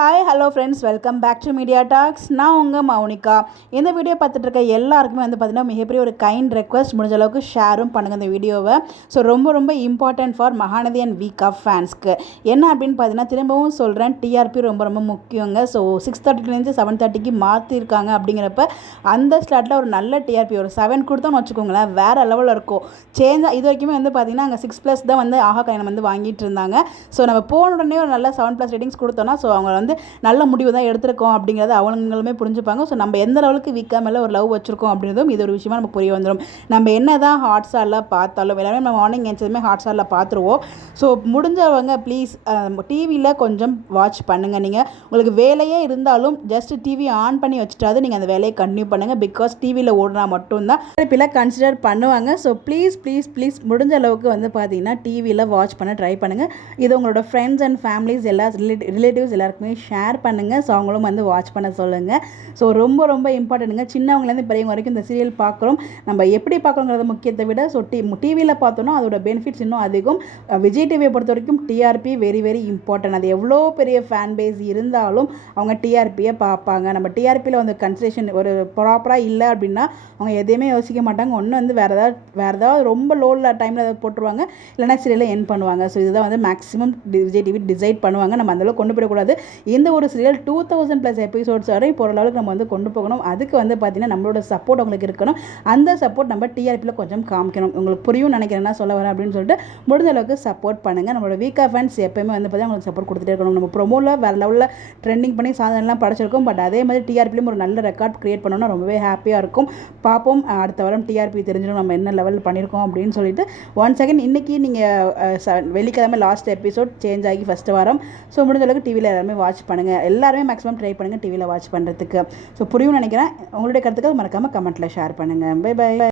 Hi hello friends, welcome back to Media Talks. நான் உங்கள் மௌனிகா. இந்த வீடியோ பார்த்துட்டு இருக்க எல்லாருக்குமே பார்த்தீங்கன்னா மிகப்பெரிய ஒரு கைண்ட் ரெக்வஸ்ட், முடிஞ்ச அளவுக்கு ஷேரும் பண்ணுங்கள் இந்த வீடியோவை. ஸோ ரொம்ப important for Mahanadi and weak of ஃபேன்ஸ்க்கு. என்ன அப்படின்னு பார்த்தீங்கன்னா, திரும்பவும் சொல்கிறேன், டிஆர்பி ரொம்ப முக்கியங்க. ஸோ 6:30 7:30 மாற்றிருக்காங்க. அப்படிங்கிறப்ப அந்த ஸ்லாட்டில் ஒரு நல்ல டிஆர்பி ஒரு 7 கொடுத்தோன்னு வச்சுக்கோங்களேன், வேறு லெவலில் இருக்கும். சேஞ்சாக இது வரைக்குமே பார்த்தீங்கன்னா அங்கே 6+ தான் ஆஹா கல்யாணம் வாங்கிட்டு இருந்தாங்க. ஸோ நம்ம போன உடனே ஒரு நல்ல 7+ ரேட்டிங்ஸ் கொடுத்தோன்னா, ஸோ அவங்க நல்ல முடிவு தான் எடுத்திருக்கோம் அப்படிங்கிறத அவங்களுமே புரிஞ்சுப்பாங்க. ஸோ நம்ம எந்த லெவலுக்கு வீக்கா மேலே ஒரு லவ் வச்சிருக்கோம் அப்படின்றதும் இது ஒரு விஷயமா நமக்கு புரிய வந்துடும். நம்ம என்ன தான் ஹாட் ஸ்டாரில் பார்த்தாலும் எல்லாமே நம்ம மார்னிங் எழுந்ததுமே ஹாட் ஸ்டாரில் பார்த்துருவோம். ஸோ முடிஞ்சவங்க ப்ளீஸ் டிவியில் கொஞ்சம் வாட்ச் பண்ணுங்கள். நீங்கள் உங்களுக்கு வேலையே இருந்தாலும் ஜஸ்ட் டிவி ஆன் பண்ணி வச்சுட்டாது நீங்கள் அந்த வேலையை கண்டினியூ பண்ணுங்கள். பிகாஸ் டிவியில் ஓடுனா மட்டும்தான் இப்போலாம் கன்சிடர் பண்ணுவாங்க. ஸோ ப்ளீஸ் முடிஞ்ச அளவுக்கு பார்த்தீங்கன்னா டிவியில் வாட்ச் பண்ண ட்ரை பண்ணுங்கள். இது உங்களோட ஃப்ரெண்ட்ஸ் அண்ட் ஃபேமிலிஸ் எல்லா ரிலேட்டிவ்ஸ் எல்லாருக்குமே ஷேர் பண்ணுங்கள். ஸோ அவங்களும் வாட்ச் பண்ண சொல்லுங்கள். ஸோ ரொம்ப இம்பார்ட்டன்ட்டுங்க. சின்னவங்கலேருந்து பெரியவங்க வரைக்கும் இந்த சீரியல் பார்க்குறோம். நம்ம எப்படி பார்க்குறோங்கிறத முக்கியத்தை விட ஸோ டிவியில் பார்த்தோன்னா அதோட பெனிஃபிட்ஸ் இன்னும் அதிகம். விஜய் டிவியை பொறுத்த வரைக்கும் டிஆர்பி வெரி இம்பார்ட்டன்ட். அது எவ்வளோ பெரிய ஃபேன் பேஸ் இருந்தாலும் அவங்க டிஆர்பியை பார்ப்பாங்க. நம்ம டிஆர்பியில் கன்சிடரேஷன் ஒரு ப்ராப்பராக இல்லை அப்படின்னா அவங்க எதையுமே யோசிக்க மாட்டாங்க. ஒன்று வேறு ஏதாவது ரொம்ப லோவில் டைமில் ஏதாவது போட்டுருவாங்க, இல்லைனா சீரியலை என் பண்ணுவாங்க. ஸோ இதுதான் மேக்ஸிமம் விஜய் டிவி டிசைட் பண்ணுவாங்க. நம்ம அந்தளவுக்கு கொண்டு போயிடக்கூடாது. இந்த ஒரு சீரியல் 2000+ எபிசோட்ஸ் வரை இப்போ ஓரளவுக்கு நம்ம கொண்டு போகணும். அதுக்கு பார்த்தீங்கன்னா நம்மளோட சப்போர்ட் உங்களுக்கு இருக்கணும். அந்த சப்போர்ட் நம்ம டிஆர்பியில் கொஞ்சம் காமிக்கணும். உங்களுக்கு புரியும் நினைக்கிறேன்னா சொல்ல வரேன் அப்படின்னு சொல்லிட்டு முடிஞ்ச அளவுக்கு சப்போர்ட் பண்ணுங்கள். நம்மளோட வீக் ஆஃப் ஃபேன்ஸ் எப்போயுமே பார்த்தீங்கன்னா உங்களுக்கு சப்போர்ட் கொடுத்துட்டே இருக்கணும். நம்ம ப்ரோமோவில் வேறு லெவலில் ட்ரெண்டிங் பண்ணி சாதனைலாம் படைச்சிருக்கோம். பட் அதே மாதிரி டிஆர்பிலையும் ஒரு நல்ல ரெக்கார்ட் கிரியேட் பண்ணோன்னா ரொம்பவே ஹாப்பியாக இருக்கும். பார்ப்போம், அடுத்த வாரம் டிஆர்பி தெரிஞ்சிடும் நம்ம என்ன லெவல் பண்ணியிருக்கோம் அப்படின்னு சொல்லிட்டு. ஒன் செகண்ட், இன்றைக்கி நீங்கள் வெள்ளிக்கிழமை லாஸ்ட் எபிசோட் சேஞ்ச் ஆகி ஃபஸ்ட்டு வாரம். ஸோ முடிஞ்ச அளவுக்கு டிவியில் எல்லாருமே வாட்ச் பண்ணுங்கள். எல்லாருமே மேக்ஸிமம் ட்ரை பண்ணுங்கள் டிவியில் வாட்ச் பண்ணுறதுக்கு. ஸோ புரியும் நினைக்கிறேன். உங்களுடைய கருத்துக்கள் மறக்காமல் கமெண்ட்டில் ஷேர் பண்ணுங்கள். பை.